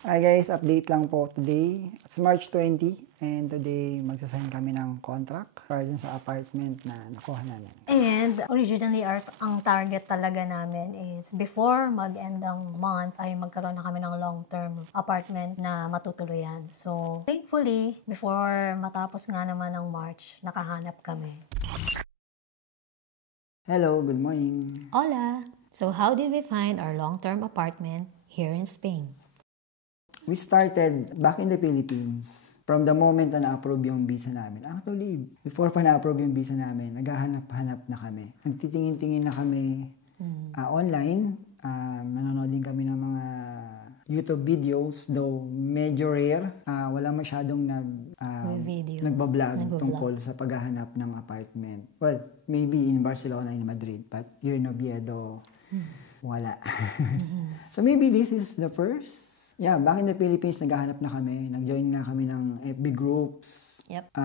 Hi guys, update lang po today. It's March 20 and today magsasign kami ng contract para dun sa apartment na nakuha namin. And originally, ang target talaga namin is before mag-end ang month ay magkaroon na kami ng long-term apartment na matutuluyan. So, thankfully, before matapos nga naman ng March, nakahanap kami. Hello, good morning. Hola! So, how did we find our long-term apartment here in Spain? We started back in the Philippines from the moment na na-approve yung visa namin. Actually, before pa na-approve yung visa namin, naghahanap-hanap na kami. Nagtitingin-tingin na kami online. Nanonood din kami ng mga YouTube videos, though medyo rare. Wala masyadong nagbablog tungkol sa paghahanap ng apartment. Well, maybe in Barcelona, in Madrid, but here in Oviedo, wala. So maybe this is the first. Yeah, back in the Philippines, naghahanap na kami. Nag-join nga kami ng FB groups. Yep.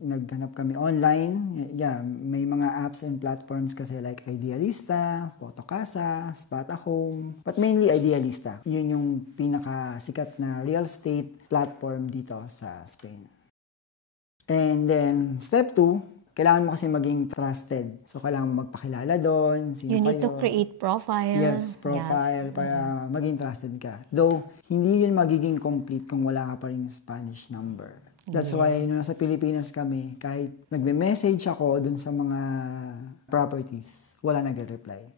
Naghanap kami online. Yeah, may mga apps and platforms kasi like Idealista, Fotocasa, Spot a Home. But mainly Idealista. Yun yung pinakasikat na real estate platform dito sa Spain. And then, step 2, kailangan mo kasi maging trusted. So, kailangan mo magpakilala doon. You need to create profile. Yes, profile para maging trusted ka. Though, hindi yun magiging complete kung wala ka pa rin Spanish number. That's why, nung nasa Pilipinas kami, kahit nagme-message ako dun sa mga properties, wala nagre-reply.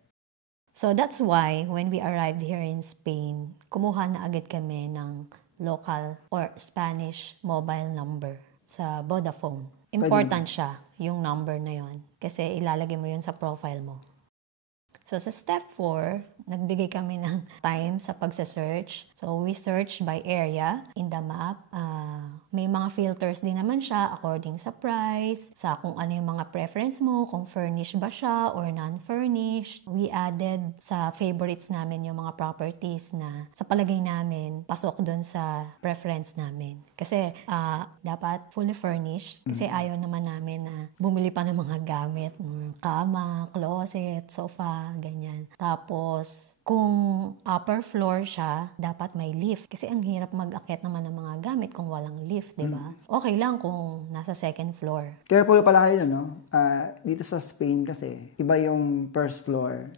So, that's why, when we arrived here in Spain, kumuha na agad kami ng local or Spanish mobile number sa Vodafone. Important siya, yung number na yon. Kasi ilalagay mo yun sa profile mo. So, sa step 4, nagbigay kami ng time sa pagsa-search. So, we search by area in the map. May mga filters din naman siya according sa price, sa kung ano yung mga preference mo, kung furnished ba siya or non-furnished. We added sa favorites namin yung mga properties na sa palagay namin, pasok dun sa preference namin. Kasi, dapat fully furnished. Kasi ayaw naman namin na bumili pa ng mga gamit, kama, closet, sofa, ganyan. Tapos, kung upper floor siya, dapat may lift. Kasi ang hirap mag-akyat naman ng mga gamit kung walang lift, di ba? Okay lang kung nasa second floor. Careful pala kayo, no? Dito sa Spain kasi, iba yung first floor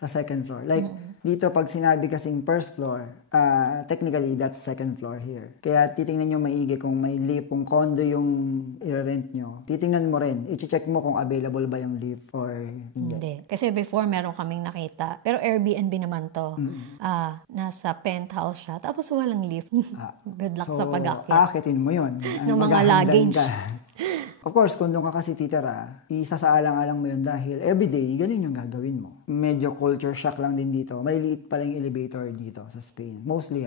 sa second floor. Like, dito pag sinabi kasing first floor, technically, that's second floor here. Kaya titingnan nyo maigi kung may lift, kung condo yung i-rent nyo. Titingnan mo rin. I-check mo kung available ba yung lift or hindi. Kasi before, meron kaming nakita. Pero Airbnb naman to. Nasa penthouse siya. Tapos walang lift. Good luck sa pag-akyat. Aakitin mo yun. Ng mga luggage. Of course, kung doon ka kasi titira, isasaalang-alang mo yun dahil everyday, ganun yung gagawin mo. Medyo culture shock lang din dito. Maliliit pa lang yung elevator dito sa Spain. Mostly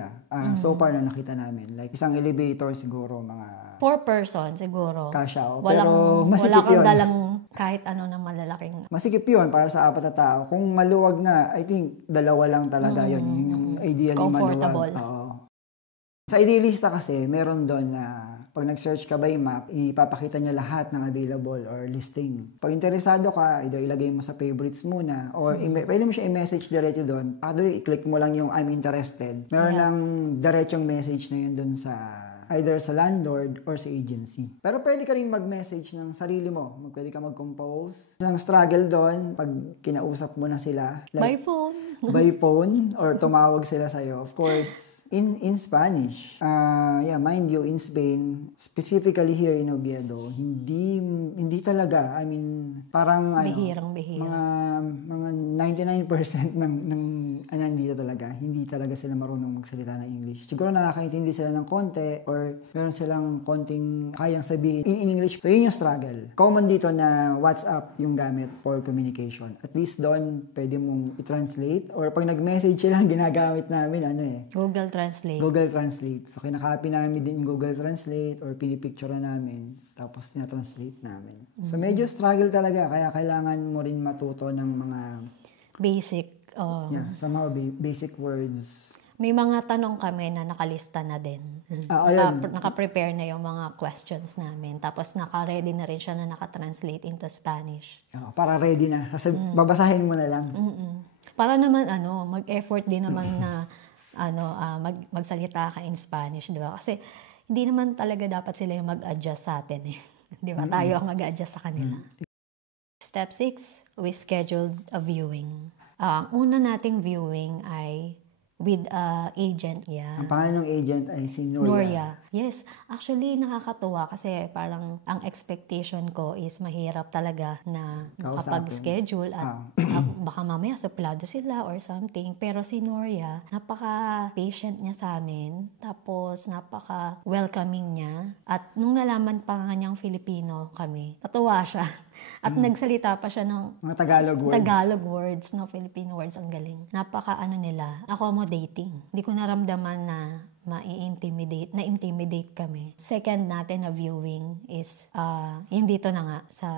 so far na nakita namin. Like, isang elevator siguro mga 4 person siguro. Kasya. Pero masikip yun. Wala kang dalang kahit ano na malalaking. Masikip yun para sa 4 na tao. Kung maluwag nga, I think 2 lang talaga yun. Yung ideally comfortable. Maluwag. Oo. Sa Idealista kasi, meron doon na pag nag-search ka by map, ipapakita niya lahat ng available or listing. Pag interesado ka, either ilagay mo sa favorites muna or pwede mo siya i-message diretso doon. Actually, i-click mo lang yung I'm interested. Meron lang diretsong message na yun doon sa either sa landlord or sa agency. Pero pwede ka rin mag-message ng sarili mo. Pwede ka mag-compose. Isang struggle doon, pag kinausap mo na sila. Like, by phone or tumawag sila sa'yo. Of course, in Spanish. Mind you, in Spain, specifically here in Oviedo, hindi talaga. I mean, parang bihirang-bihira. Mga 99% ng nandito talaga. Hindi talaga sila marunong magsalita ng English. Siguro nakakaintindi sila ng konti or meron silang konting kayang sabihin in English. So, yun yung struggle. Common dito na WhatsApp yung gamit for communication. At least doon, pwede mong i-translate or pag nag-message sila, ginagamit namin, Google Translate. So, kinakopy namin din Google Translate or pinipicture namin. Tapos, tinatranslate namin. So, medyo struggle talaga. Kaya kailangan mo rin matuto ng mga basic. Sa mga basic words. May mga tanong kami na nakalista na din. Naka-prepare na yung mga questions namin. Tapos, naka-ready na rin siya na naka-translate into Spanish. Para ready na. Babasahin mo na lang. Para naman, mag-effort din naman na magsalita ka in Spanish, di ba? Kasi hindi naman talaga dapat sila yung mag-adjust sa atin eh. Di ba? Tayo ang mag-adjust sa kanila. Step 6, we scheduled a viewing. Ang una nating viewing ay with agent. Yeah. Ang pangalan ng agent ay si Noria. Yes. Actually, nakakatuwa kasi parang ang expectation ko is mahirap talaga na makapag-schedule at baka mamaya suplado sila or something. Pero si Noria, napaka-patient niya sa amin. Tapos, napaka-welcoming niya. At nung nalaman pa nga niyang Filipino kami, natuwa siya. At nagsalita pa siya ng mga Tagalog words, no? Filipino words. Ang galing. Nila, accommodating. Hindi ko naramdaman na na-intimidate kami. Second natin na viewing is yung dito na nga sa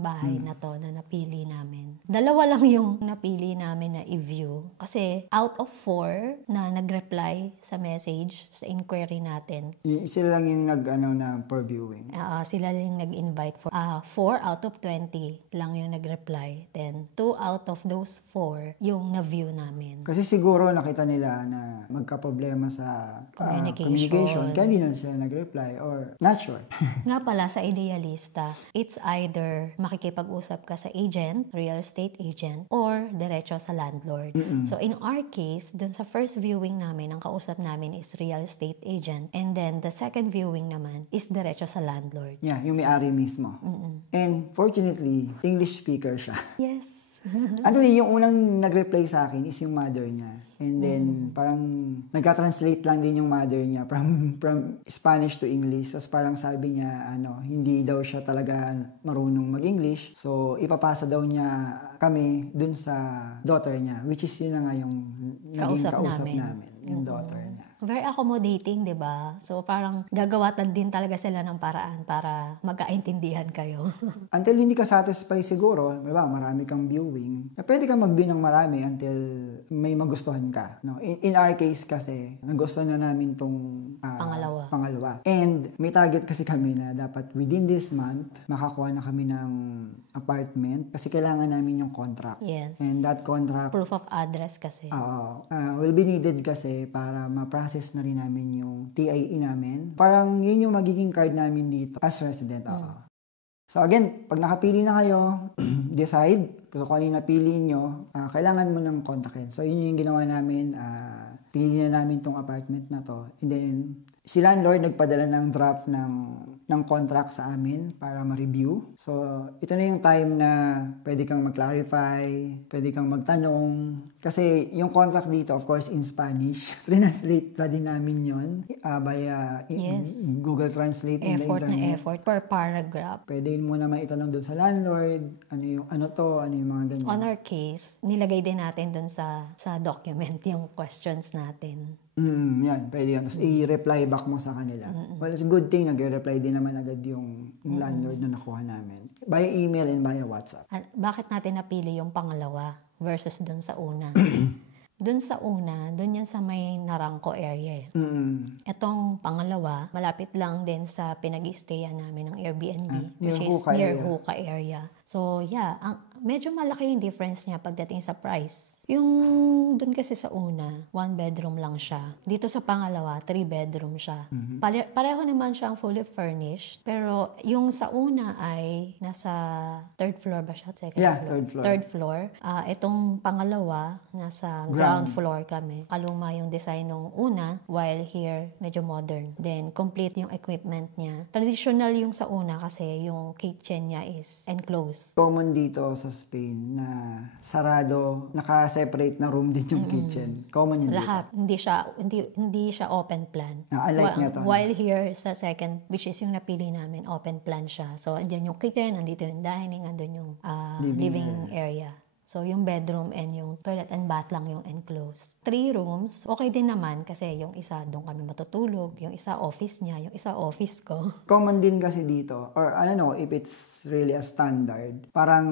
bahay na to na napili namin. 2 lang yung napili namin na i-view. Kasi out of 4 na nag-reply sa message, sa inquiry natin. Sila lang yung per viewing. Sila lang nag-invite for 4 out of 20 lang yung nag-reply. Then 2 out of those 4 yung na-view namin. Kasi siguro nakita nila na magka-problema sa communication. Kaya hindi na sila nag-reply or not sure. Nga pala sa Idealista, it's either makikipag-usap ka sa agent, real estate agent, or diretso sa landlord. So in our case, dun sa first viewing namin, ang kausap namin is real estate agent. And then the second viewing naman is diretso sa landlord. Yeah, yung may-ari mismo. And fortunately, English speaker siya. Yes. Actually, yung unang nag-reply sa akin is yung mother niya. And then, parang nagka-translate lang din yung mother niya from Spanish to English. Tapos parang sabi niya, hindi daw siya talaga marunong mag-English. So, ipapasa daw niya kami dun sa daughter niya. Which is yun na nga yung naging kausap namin. Yung daughter niya. Very accommodating, di ba? So, parang gagawatan din talaga sila ng paraan para magkaintindihan kayo. Until hindi ka satisfy siguro, diba, marami kang viewing, pwede kang mag-view ng marami until may magustuhan ka. No? In our case kasi, nagustuhan na namin tong pangalawa. And may target kasi kami na dapat within this month, makakuha na kami ng apartment kasi kailangan namin yung contract. Yes. And that contract, proof of address kasi. Will be needed kasi para ma-process na rin namin yung TIE namin. Parang yun yung magiging card namin dito as resident. So again, pag nakapili na kayo, decide kung ano yung napili nyo, kailangan mo ng kontakin. So yun yung ginawa namin, pinili na namin tong apartment na to. And then, si landlord nagpadala ng draft ng contract sa amin para ma-review. So, ito na yung time na pwede kang mag-clarify, pwede kang magtanong. Kasi yung contract dito, of course, in Spanish. Translate pa din namin yun via Google Translate in the internet. Effort per paragraph. Pwede mo naman itanong doon sa landlord, ano yung mga ganyan. On our case, nilagay din natin doon sa document yung questions natin. Yan, pwede yan. Tapos i-reply back mo sa kanila. Well, it's a good thing, nag-reply din naman agad yung landlord na nakuha namin. Via email and via WhatsApp. Bakit natin napili yung pangalawa versus dun sa una? Dun sa una, dun yun sa may Narangco area. Etong pangalawa, malapit lang din sa pinag-i-stayan namin ng Airbnb, which is near Huka area. So, yeah, medyo malaki yung difference niya pagdating sa price. Yung dun kasi sa una, 1 bedroom lang siya. Dito sa pangalawa, 3 bedroom siya. Pareho naman siyang fully furnished. Pero yung sa una ay nasa 3rd floor ba siya? Second floor? 3rd floor. Itong pangalawa, nasa ground floor kami. Kaluma yung design ng una, while here, medyo modern. Then, complete yung equipment niya. Traditional yung sa una kasi yung kitchen niya is enclosed. Common dito sa Spain na sarado, naka-separate na room din yung kitchen. Common yun lahat. Dito. Hindi siya open plan. Unlike nito. While here sa second, which is yung napili namin, open plan siya. So, andyan yung kitchen, andito yung dining, andun yung living area. So, yung bedroom and yung toilet and bath lang yung enclosed. 3 rooms, okay din naman kasi yung isa doon kami matutulog, yung isa office niya, yung isa office ko. Common din kasi dito, or I don't know if it's really a standard. Parang,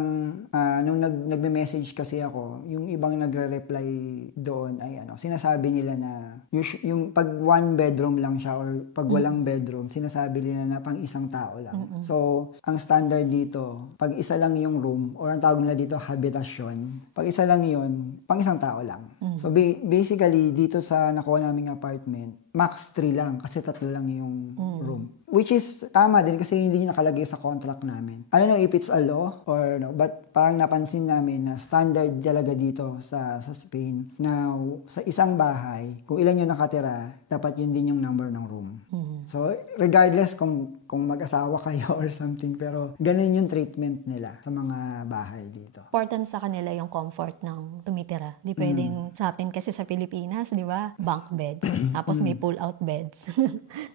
nung nagme-message kasi ako, yung ibang nagre-reply doon ay sinasabi nila na yung pag 1 bedroom lang siya or pag walang bedroom, sinasabi nila na pang isang tao lang. So, ang standard dito, pag isa lang yung room, or ang tawag nila dito, habitasyon, accommodation, pag isa lang yun, pang isang tao lang. So basically, dito sa nakuha naming apartment, max 3 lang kasi 3 lang yung room. Which is tama din kasi hindi nakalagay sa contract namin. I don't know if it's a law or no, but parang napansin namin na standard talaga dito sa Spain na sa isang bahay, kung ilan yung nakatira, dapat yun din yung number ng room. So regardless kung mag-asawa kayo or something, pero ganun yung treatment nila sa mga bahay dito. Important sa kanila yung comfort ng tumitira. Di pwedeng sa atin kasi sa Pilipinas, di ba? Bunk beds. Tapos may pull-out beds.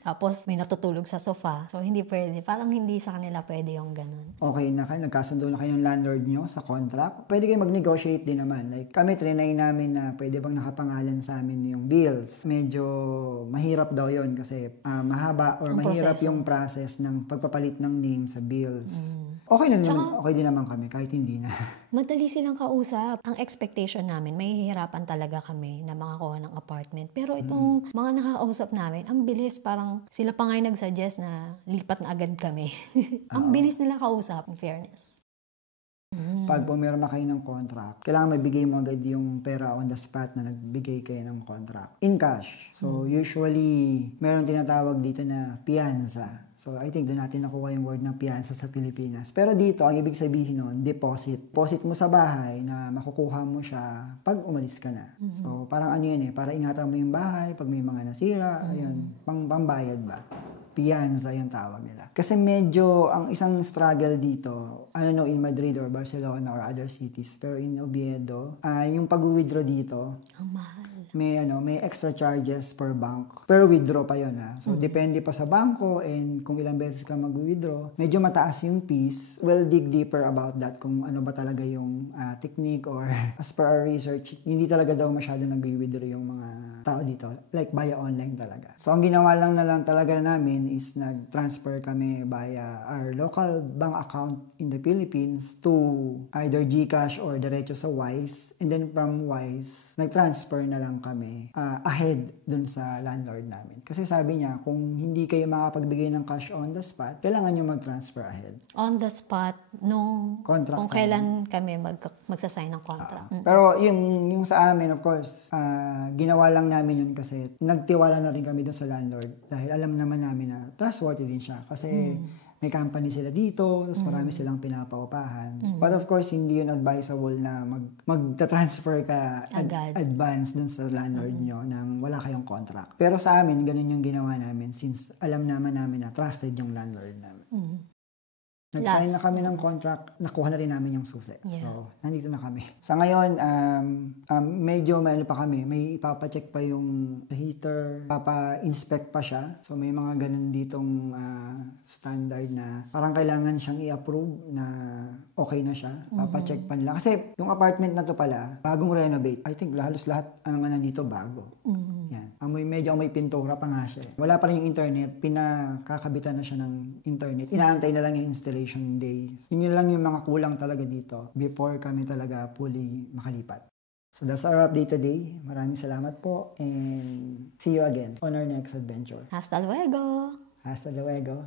Tapos may natutulog sa sofa. So hindi pwede. Parang hindi sa kanila pwede yung ganun. Okay na kayo, nagkasundo na kayo ng landlord nyo sa contract, pwede kayo mag-negotiate din naman. Like kami, trinay namin na pwede bang nakapangalan sa amin yung bills. Medyo mahirap daw yon kasi mahaba or mahirap yung process ng pagpapalit ng name sa bills. Okay na naman, okay din naman kami kahit hindi na. Madali silang kausap. Ang expectation namin, may hihirapan talaga kami na makakuha ng apartment. Pero itong mga nakakausap namin, ang bilis. Parang sila pa nga yung nag-suggest na lipat na agad kami. Ang bilis nila kausap, in fairness. Pag pumirma kayo ng contract, kailangan mabigay mo agad yung pera on the spot na nagbigay kayo ng contract. In cash. So, usually, meron tinatawag dito na piyansa. So, I think doon natin nakuha yung word ng piyansa sa Pilipinas. Pero dito, ang ibig sabihin nun, deposit. Deposit mo sa bahay na makukuha mo siya pag umalis ka na. So, parang ano yun para ingatan mo yung bahay, pag may mga nasira, ayun, pambayad ba? Piyansa yung tawag nila. Kasi medyo ang isang struggle dito, I don't know, in Madrid or Barcelona or other cities, pero in Oviedo, yung pag-withdraw dito, Ang mahal. may extra charges per bank. Per withdraw pa yun So, depende pa sa banko and kung ilang beses ka mag-withdraw. Medyo mataas yung fees. We'll dig deeper about that kung ano ba talaga yung technique or as per our research, hindi talaga daw masyado nag-withdraw yung mga tao dito. Like, via online talaga. So, ang ginawa lang talaga namin is nag-transfer kami via our local bank account in the Philippines to either GCash or diretso sa Wise. And then from Wise, nag-transfer na lang kami ahead dun sa landlord namin. Kasi sabi niya, kung hindi kayo makapagbigay ng cash on the spot, kailangan nyo mag-transfer ahead. On the spot, nung Contract kung sign. kailan kami magsasign ng contract. Pero yung sa amin, of course, ginawa lang namin yun kasi nagtiwala na rin kami dun sa landlord dahil alam naman namin na trustworthy din siya. Kasi may company sila dito, tapos marami silang pinapaupahan. But of course, hindi yun advisable na magta-transfer ka advance dun sa landlord nyo nang wala kayong contract. Pero sa amin, ganun yung ginawa namin since alam naman namin na trusted yung landlord namin. Nag-sign na kami ng contract, nakuha na rin namin yung susi. Yeah. So, nandito na kami. Sa ngayon, medyo may pa kami. May ipapacheck pa yung heater, papa-inspect pa siya. So, may mga ganun ditong standard na parang kailangan siyang i-approve na okay na siya. Papacheck pa nila. Kasi yung apartment na to pala, bagong renovate. I think halos lahat ang nandito bago. Yan. Medyo may pintura pa nga siya. Wala pa rin yung internet. Pinakakabitan na siya ng internet. Inaantay na lang yung installation days. Yun lang yung mga kulang talaga dito before kami talaga fully makalipat. So that's our update today. Maraming salamat po and see you again on our next adventure. Hasta luego! Hasta luego!